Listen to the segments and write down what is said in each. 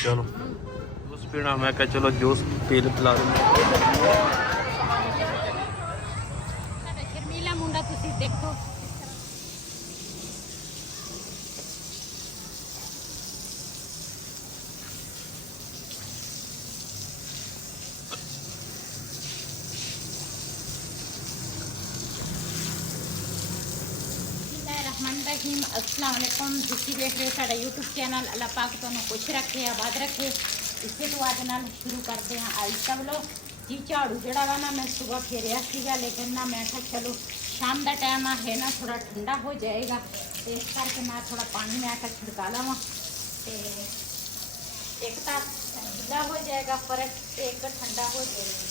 चलो जूस पीना, मैं क्या चलो जूस पी पिला देंगे। शर्मीला मुंडा तुसी देखो अस्सलाम वालेकुम। तुसी देख रहे हो साडा यूट्यूब चैनल। अल्लाह पाक तुहानू खुश रखे, आबाद रखे। इसे दुआ दे नाल शुरू करते हैं आज का व्लॉग जी। झाड़ू जड़ा वा ना मैं सुबह फेरिया सीगा, लेकिन ना मैं कहा चलो शाम का टाइम है ना थोड़ा ठंडा हो जाएगा, तो इस करके मैं थोड़ा पानी में आकर छिड़का लवा, तो एक तो गीला हो जाएगा फर्क, एक ठंडा हो जाएगा।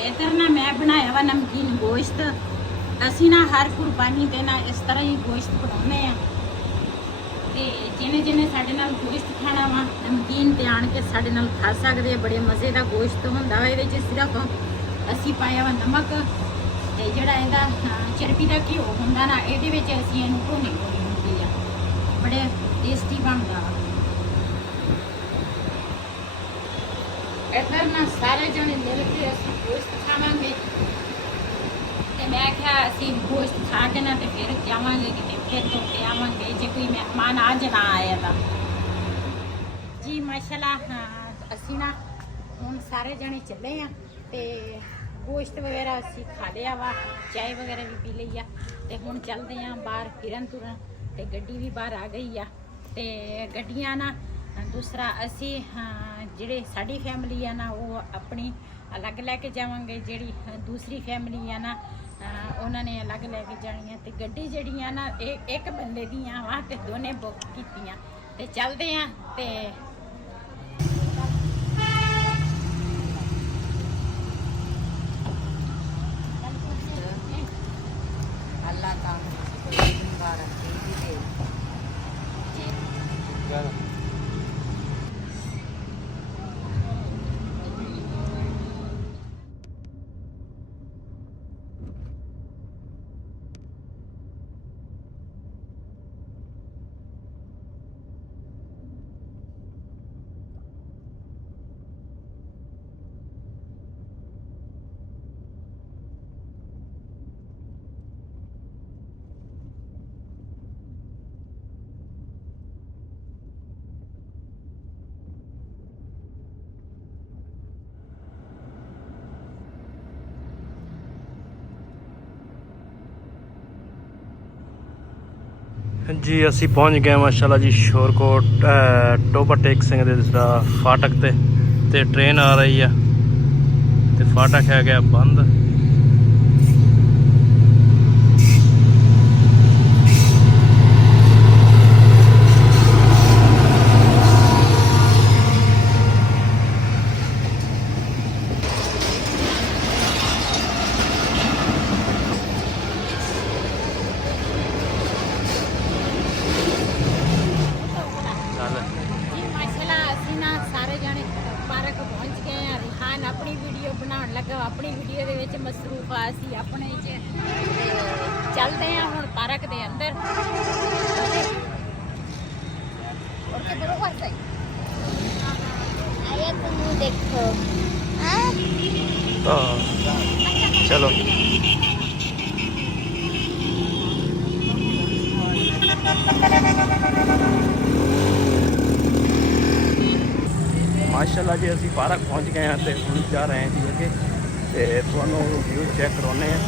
इधर ना मैं बनाया वा नमकीन गोश्त। असी ना हर कुर्बानी ते ना इस तरह ही गोश्त बनाने हैं, ते जिन्हें जिन्हें साडे नाल गोश्त खाना वा नमकीन ते आण के साडे नाल खा सकदे। बड़े मज़े का गोश्त हुंदा। इहदे च सिर्फ असी पाया वा नमक, ते जिहड़ा इहदा चरबी दा घिओ हुंदा ना इहदे विच असी इहनूं भुनी हुंदी आ। बड़े टेस्टी बनदा वा। इधर ना सारे जने मिल के असी गोश्त खावांगे, ते मैं क्या असी गोश्त खा के ना ते फिर जावांगे कि फिर तो के आवांगे जे कोई मेहमान आज ना आया था जी। माशाल्लाह असी ना हुण सारे जने चले हैं, ते गोश्त वगैरह असी खा लिया वा, चाय वगैरह भी पी ली आ, ते हुण चलते हैं बाहर फिरन तुरन। ते गड्डी भी बाहर आ गई आ, ते गड्डियां ना दूसरा असी जिहड़ी साडी फैमिली है ना वो अपनी अलग लैके जावांगे, जिहड़ी दूसरी फैमिली है ना उन्होंने अलग लैके जानी है। ते गड्डी जिहड़ी है ना एक बंदे दियां वा, ते दोने बुक कीतियां, ते चलदे हैं। ते अल्लाह ताला जी असी पहुँच गए माशाल्लाह जी शोरकोट टोबा टेक सिंह दे फाटक ते ट्रेन आ रही है, ते फाटक है गया बंद। अपनी वीडियो बनाने लगा, अपनी वीडियो दे विच मसरूफ आ सी अपने च। चलते हैं हुण पार्क दे अंदर। और के बरोबर सही आया तुम देखो। तो चलो माशाल्लाह जी असी पार्क पहुँच गए हैं, तो हम जा रहे हैं जी अगे, तो तुहानू व्यू चेक करवाने हैं।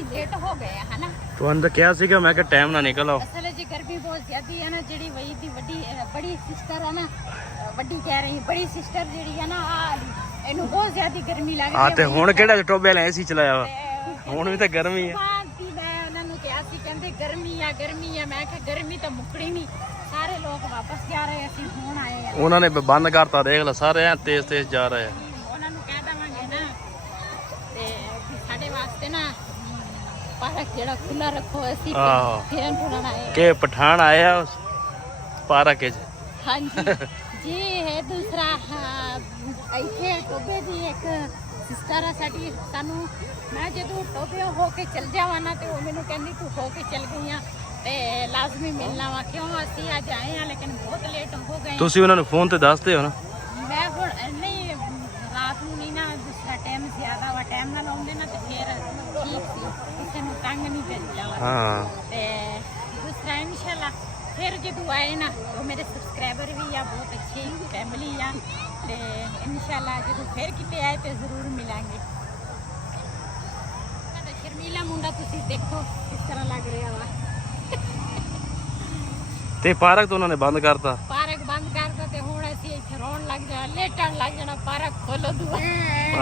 ਅਸੀਂ ਲੇਟ ਹੋ ਗਏ ਆ ਹਨਾ। ਤੁਹਾਨੂੰ ਤਾਂ ਕਿਹਾ ਸੀਗਾ ਮੈਂ ਕਿ ਟਾਈਮ ਨਾਲ ਨਿਕਲ ਆਓ। ਅਸਲ 'ਚ ਗਰਮੀ ਬਹੁਤ ਜ਼ਿਆਦੀ ਹੈ ਨਾ, ਜਿਹੜੀ ਵਈ ਦੀ ਬੜੀ ਸਿਸਟਰ ਹੈ ਨਾ, ਵੱਡੀ ਕਹਿ ਰਹੀ ਬੜੀ ਸਿਸਟਰ ਜਿਹੜੀ ਹੈ ਨਾ, ਇਹਨੂੰ ਬਹੁਤ ਜ਼ਿਆਦੀ ਗਰਮੀ ਲੱਗਦੀ ਹੈ। ਤੇ ਹੁਣ ਕਿਹੜਾ ਟੋਬੇ ਲੈ ਏਸੀ ਚਲਾਇਆ ਵਾ, ਹੁਣ ਵੀ ਤਾਂ ਗਰਮੀ ਆ। ਮੈਂ ਉਹਨਾਂ ਨੂੰ ਕਿਹਾ ਸੀ, ਕਹਿੰਦੇ ਗਰਮੀ ਆ ਗਰਮੀ ਆ। ਮੈਂ ਕਿਹਾ ਗਰਮੀ ਤਾਂ ਮੁੱਕਣੀ ਨਹੀਂ, ਸਾਰੇ ਲੋਕ ਵਾਪਸ ਜਾ ਰਹੇ, ਅਸੀਂ ਹੁਣ ਆਏ ਆ। ਉਹਨਾਂ ਨੇ ਬੰਦ ਕਰਤਾ, ਦੇਖ ਲੈ ਸਾਰੇ ਐ ਤੇਜ਼ ਤੇਜ਼ ਜਾ ਰਹੇ ਆ। ਉਹਨਾਂ ਨੂੰ ਕਹਿ ਦੇਵਾਂਗੇ ਨਾ ਤੇ ਸਾਡੇ ਵਾਸਤੇ ਨਾ ਪਾਰਕ ਜਿਹੜਾ ਖੁੱਲਾ ਰੱਖੋ, ਅਸੀਂ ਫਿਰਨ ਫੁਰਨ ਆਏ ਕਿ ਪਠਾਨ ਆਇਆ ਪਾਰਕ 'ਚ। ਹਾਂਜੀ ਜੀ ਹੈ ਦੂਸਰਾ ਇੱਥੇ ਟੋਬੇ ਦੀ ਇੱਕ ਸਿਸਟਰ ਆ ਸਾਡੀ, ਸਾਨੂੰ ਮੈਂ ਜਦੋਂ ਟੋਬੇ ਹੋ ਕੇ ਚਲ ਜਾਵਾਂ ਨਾ ਤੇ ਉਹ ਮੈਨੂੰ ਕਹਿੰਦੀ ਤੂੰ ਹੋ ਕੇ ਚਲ ਗਈ ਆ ਤੇ ਲਾਜ਼ਮੀ ਮਿਲਣਾ ਵਾ। ਕਿਉਂ ਅਸੀਂ ਅੱਜ ਆਏ ਆ ਲੇਕਿਨ ਬਹੁਤ ਲੇਟ ਹੋ ਗਏ। ਤੁਸੀਂ ਉਹਨਾਂ ਨੂੰ ਫੋਨ ਤੇ ਦੱਸਦੇ ਹੋ ਨਾ? ਮੈਂ ਹੁਣ ਨਹੀਂ, ਰਾਤ ਨੂੰ ਨਹੀਂ ਨਾ, ਦੂਸਰਾ ਟਾਈਮ ਜ਼ਿਆਦਾ ਵਾ, ਟਾਈਮ ਨਾਲ ਆਉਂਦੇ ਨਾ ਤੇ ਫਿਰ ਠੀਕ ਸੀ, ਕਿਸੇ ਨੂੰ ਤੰਗ ਨਹੀਂ ਕਰੀਦਾ ਵਾ। ਹਾਂ ਤੇ ਦੂਸਰਾ ਇਨਸ਼ਾਅੱਲਾ ਫਿਰ ਜਦੋਂ ਆਏ ਨਾ, ਉਹ ਮੇਰੇ ਸਬਸਕ੍ਰਾਈਬਰ ਵੀ ਆ, ਬਹੁਤ ਅੱਛੀ ਫੈਮਿਲੀ ਆ, ਤੇ ਇਨਸ਼ਾਅੱਲਾ ਜਦੋਂ ਫਿਰ ਕਿਤੇ ਆਏ ਤੇ ਜ਼ਰੂਰ ਮਿਲਾਂਗੇ। ਸਾਡਾ ਸ਼ਰਮੀਲਾ ਮੁੰਡਾ ਤੁਸੀਂ ਦੇਖੋ ਕਿਸ ਤਰ੍ਹਾਂ ਲੱਗ ਰਿਹਾ ਵਾ। ਤੇ ਪਾਰਕ ਤਾਂ ਉਹਨਾਂ ਨੇ ਬੰਦ ਕਰਤਾ। ਪਾਰਕ ਬੰਦ ਕਰਤਾ ਤੇ ਹੁਣ ਅਸੀਂ ਇੱਥੇ ਰੌਣ ਲੱਗ ਜਾਣਾ, ਲੇਟਣ ਲੱਗ ਜਾਣਾ। ਪਾਰਕ ਖੋਲੋ ਦੂਆ।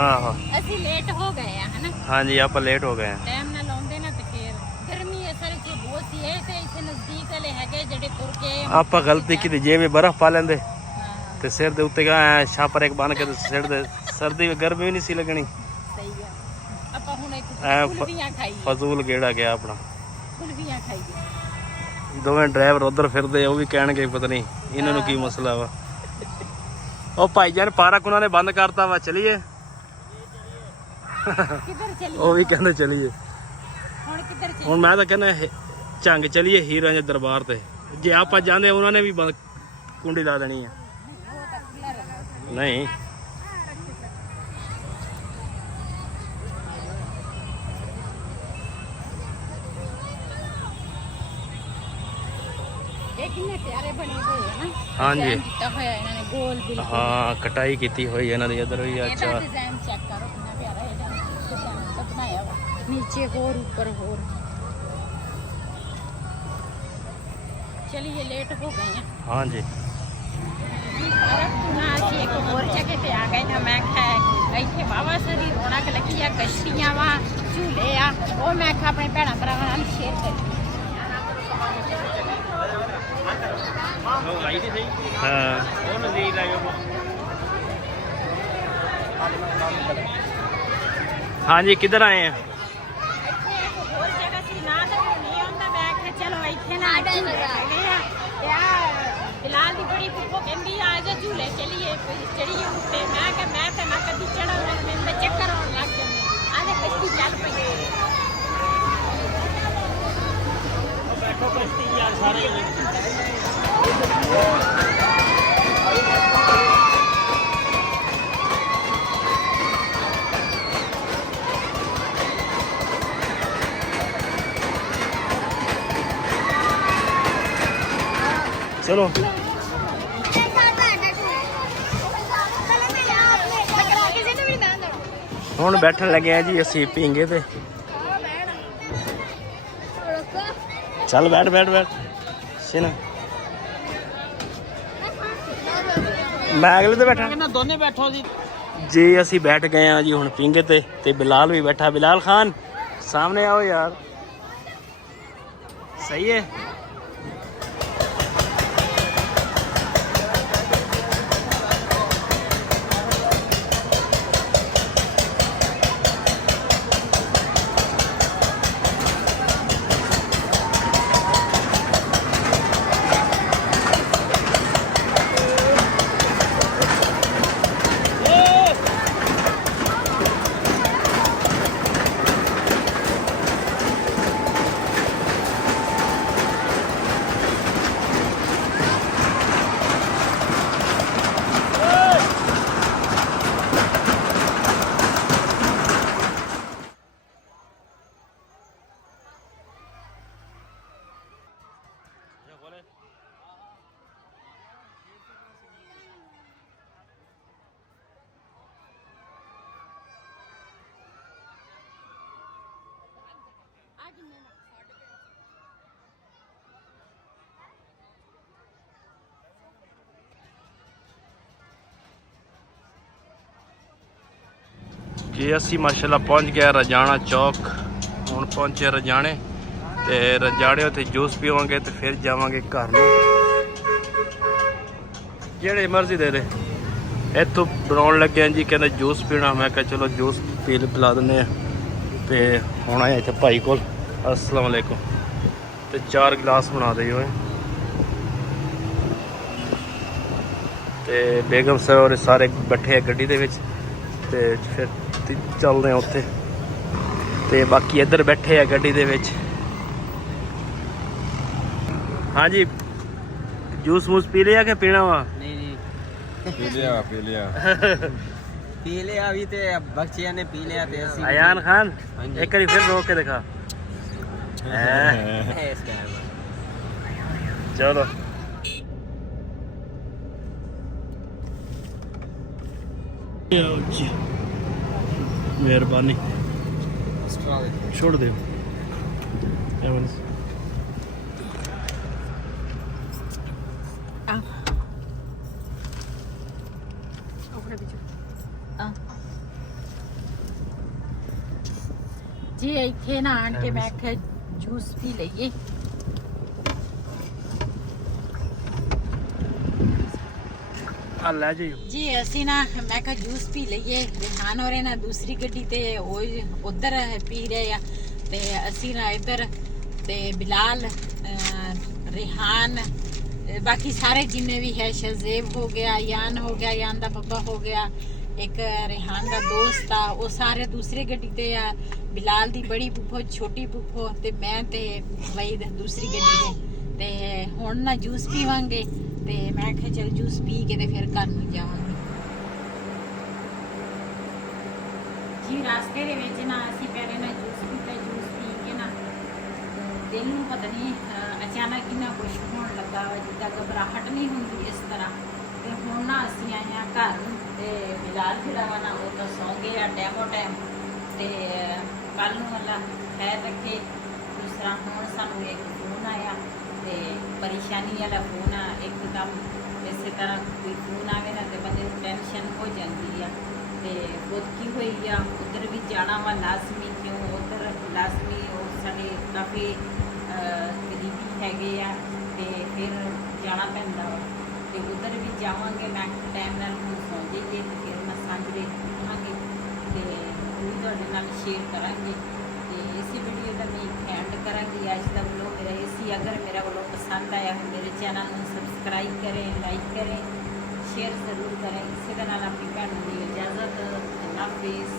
ਆਹੋ ਅਸੀਂ ਲੇਟ ਹੋ ਗਏ ਆ ਹਨਾ। ਹਾਂਜੀ ਆਪਾਂ ਲੇਟ ਹੋ ਗਏ ਆ। ਟਾਈਮ ਨਾਲ ਆਉਂਦੇ ਨਾ ਤੇ ਫਿਰ ਗਰਮੀ ਅਸਲ 'ਚ ਬਹੁਤ ਸੀ। ਇਹ ਤੇ ਇੱਥੇ ਨਜ਼ਦੀਕ ਵਾਲੇ ਹੈਗੇ ਜਿਹੜੇ ਤੁਰ ਕੇ ਆਪਾਂ ਗਲਤੀ ਕੀਤੀ, ਜਿਵੇਂ ਬਰਫ਼ ਪਾ ਲੈਂਦੇ ਹਾਂ, ਤੇ ਸਿਰ ਦੇ ਉੱਤੇ ਗਾ ਛਾਪਰ ਇੱਕ ਬੰਨ ਕੇ ਸਿਰ ਦੇ, ਸਰਦੀ ਗਰਮੀ ਵੀ ਨਹੀਂ ਸੀ ਲੱਗਣੀ। ਸਹੀ ਆ। ਆਪਾਂ ਹੁਣ ਐ ਇੱਥੇ ਕੁਲਫੀਆਂ ਖਾਈਏ, ਫਜ਼ੂਲ ਗੇੜਾ ਗਿਆ ਆਪਣਾ। ਕੁਲਫੀਆਂ ਖਾਈਏ। ਦੋਵੇਂ ਡਰਾਈਵਰ ਉਧਰ ਫਿਰਦੇ, ਉਹ ਵੀ ਕਹਿਣਗੇ ਪਤਾ ਨਹੀਂ ਇਹਨਾਂ ਨੂੰ ਕੀ ਮਸਲਾ ਵਾ। ਉਹ ਭਾਈਜਾਨ ਪਾਰਕ ਉਹਨਾਂ ਨੇ ਬੰਦ ਕਰਤਾ ਵਾ, ਚਲੀਏ? ਕਿੱਧਰ ਚੱਲੀਏ? ਉਹ ਵੀ ਕਹਿੰਦੇ ਚਲੀਏ। ਹੁਣ ਕਿੱਧਰ ਚੱਲੀਏ? ਹੁਣ ਮੈਂ ਤਾਂ ਕਹਿੰਦਾ ਝੰਗ ਚਲੀਏ ਹੀਰਾਂ ਦੇ ਦਰਬਾਰ ਤੇ। ਜੇ ਆਪਾਂ ਜਾਂਦੇ ਉਹਨਾਂ ਨੇ ਵੀ ਕੁੰਡੀ ਲਾ ਦੇਣੀ ਆ। ਨਹੀਂ ਇਹ ਕਿੰਨੇ ਪਿਆਰੇ ਬਣੇ ਹੋਏ ਆ ਨਾ। ਹਾਂਜੀ ਕੀਤਾ ਹੋਇਆ ਇਹਨਾਂ ਨੇ ਗੋਲ ਬਿਲਕੁਲ। ਹਾਂ ਕਟਾਈ ਕੀਤੀ ਹੋਈ ਇਹਨਾਂ ਦੀ ਇਧਰ ਵੀ। ਇਹਦਾ ਅੱਛਾ ਡਿਜ਼ਾਈਨ ਚੈੱਕ ਕਰੋ ਕਿੰਨਾ ਪਿਆਰਾ ਇਹਦਾ ਡਿਜ਼ਾਈਨ ਬਣਾਇਆ ਵਾ, ਨੀਚੇ ਹੋਰ ਉੱਪਰ ਹੋਰ। ਚਲਿਏ ਲੇਟ ਹੋ ਗਏ ਆ। ਹਾਂਜੀ ਪਾਰਕ ਤੋਂ ਨਾ ਅਸੀਂ ਇੱਕ ਹੋਰ ਜਗ੍ਹਾ ਤੇ ਆ ਗਏ ਨਾ। ਮੈਂ ਕਿਹਾ ਇੱਥੇ ਵਾਵਾ ਸਾਰੀ ਰੌਣਕ ਲੱਗੀ ਆ, ਕਸ਼ਤੀਆਂ ਵਾ, ਝੂਲੇ ਆ, ਉਹ ਮੈਂ ਕਿਹਾ ਆਪਣੇ ਭੈਣਾਂ ਭਰਾਵਾਂ ਨਾਲ ਸ਼ੇਅਰ ਕਰੀ। ਹਾਂਜੀ ਕਿੱਧਰ ਆਏ ਆ? ਇੱਥੇ ਇੱਕ ਹੋਰ ਜਗ੍ਹਾ ਸੀ ਨਾ ਤਾਂ ਨਹੀਂ ਆਉਂਦਾ। ਮੈਂ ਕਿਹਾ ਚਲੋ ਇੱਥੇ ਨਾ ਝੂਲੇ ਹੈਗੇ ਆ ਤੇ ਆ ਬਿਲਾਲ ਦੀ ਬੜੀ ਪੁੱਪੋ ਕਹਿੰਦੀ ਆ ਜਾ ਝੂਲੇ ਚਲੀਏ ਚੜੀਏ ਉੱਤੇ। ਮੈਂ ਕਿਹਾ ਮੈਂ ਤਾਂ ਨਾ ਕਦੀ ਚੜ੍ਹਨ, ਮੈਨੂੰ ਤਾਂ ਚੱਕਰ ਆਉਣ ਲੱਗ ਜਾਂਦੇ। ਆਦੇ ਕਸ਼ਤੀ ਚੱਲ ਪਈ। ਬੈਠੋ ਕਸ਼ਤੀ ਯਾਰ ਸਾਰੇ। ਚਲੋ ਹੁਣ ਬੈਠਣ ਲੱਗੇ ਆ ਜੀ ਅਸੀਂ ਪੀਂਗੇ ਤੇ। ਚੱਲ ਬੈਠ ਬੈਠ ਬੈਠ ਸਿਨ। ਮੈਂ ਅਗਲੇ ਤੇ ਬੈਠਾ। ਕਹਿੰਦਾ ਦੋਨੇ ਬੈਠੋ ਜੀ ਅਸੀਂ ਬੈਠ ਗਏ ਆ ਜੀ ਹੁਣ ਪੀਂਗੇ ਤੇ ਬਿਲਾਲ ਵੀ ਬੈਠਾ। ਬਿਲਾਲ ਖਾਨ ਸਾਹਮਣੇ आओ यार। सही है। जी असी माशाल्लाह पहुंच गया रजाना चौक। हुण पहुंचे रजाने ते रजाने उत्थे जूस पीवांगे ते फिर जावांगे घर नूं। जेड़े मर्जी दे दे इत्थों बनाउण लगे हैं जी, कहंदे जूस पीना। मैं कहा चलो जूस पिला दिंदे आ। ते हुण आए इत्थे भाई कोल, अस्सलाम वालेकुम, ते 4 गिलास बना दे होए ते बेगम साहब और सारे बैठे हैं गड्डी दे विच ते फिर चलदे हैं उत्थे। ते बाकी इधर बैठे हैं गड्डी दे विच। हाँ जी, जूस वूस पी लिया कि पीना वा? पी लिया पी लिया अभी ते बच्चिया ने पी लिया ते ऐसी। अयान खान एक बार फिर रोक के दिखा। चलो मेहरबानी छोड़ दे। जी इत्थे ना आन के मैं आख्या जूस पी लईए। लै जाइयो जी असी ना मैं कहा जूस पी लईए। रेहान और ना दूसरी गड्डी ते उधर पी रहे आ ते असी ना इधर ते बिलाल रेहान बाकी सारे जिन्ने भी है, शजेब हो गया, यान हो गया, यान दा पप्पा हो गया, एक रेहान दा दोस्त आ, वो सारे दूसरी गड्डी ते आ। बिलाल दी बड़ी पुप्पो, छोटी पुप्पो ते मैं ते वहीद दूसरी गड्डी ते हुण ना जूस पीवांगे ते मैं आख्या चल जूस पी के ते फिर घर नूं जावांगे। जी रास्ते दे विच ना असीं पहले ना जूस पीता। जूस पी के ना दिल नूं पता नहीं अचानक इन्ना कुछ होण लगा वा, जिद्दां घबराहट नहीं हुंदी इस तरह। ते हुण ना असीं आए हां घर ते बिलाल जेह्ड़ा वा ना ओह तां सौ गया टैमो टैम ते कल नूं अल्लाह खैर रखे। दूसरा हुण सानूं एक फोन आया ते परेशानी वाला फोन आ। एकदम इस तरह कोई फोन आवे ना ते बंदे नूं टेंशन हो जाती है। ते की हुई आ उधर भी जाना वा लाजमी, क्यों उधर लाजमी और साडे काफ़ी गरीबी हैगे आ ते फिर जाना पैंदा वा ते उधर भी जावांगे। मैं टाइम नाल हुण सौ जाइए ते फिर मैं सांझरे उठांगे ते भी तुहाडे नाल शेयर करांगे। ते इसी वीडियो का मैं एंड करांगी अज का व्लॉग मेरा इसी। अगर मेरा व्लॉग पसंद आया तो मेरे चैनल को सबसक्राइब करें, लाइक करें, शेयर ज़रूर करें। इसी के नाल अपनी भैन दी इजाज़त। अल्लाह हाफिज़।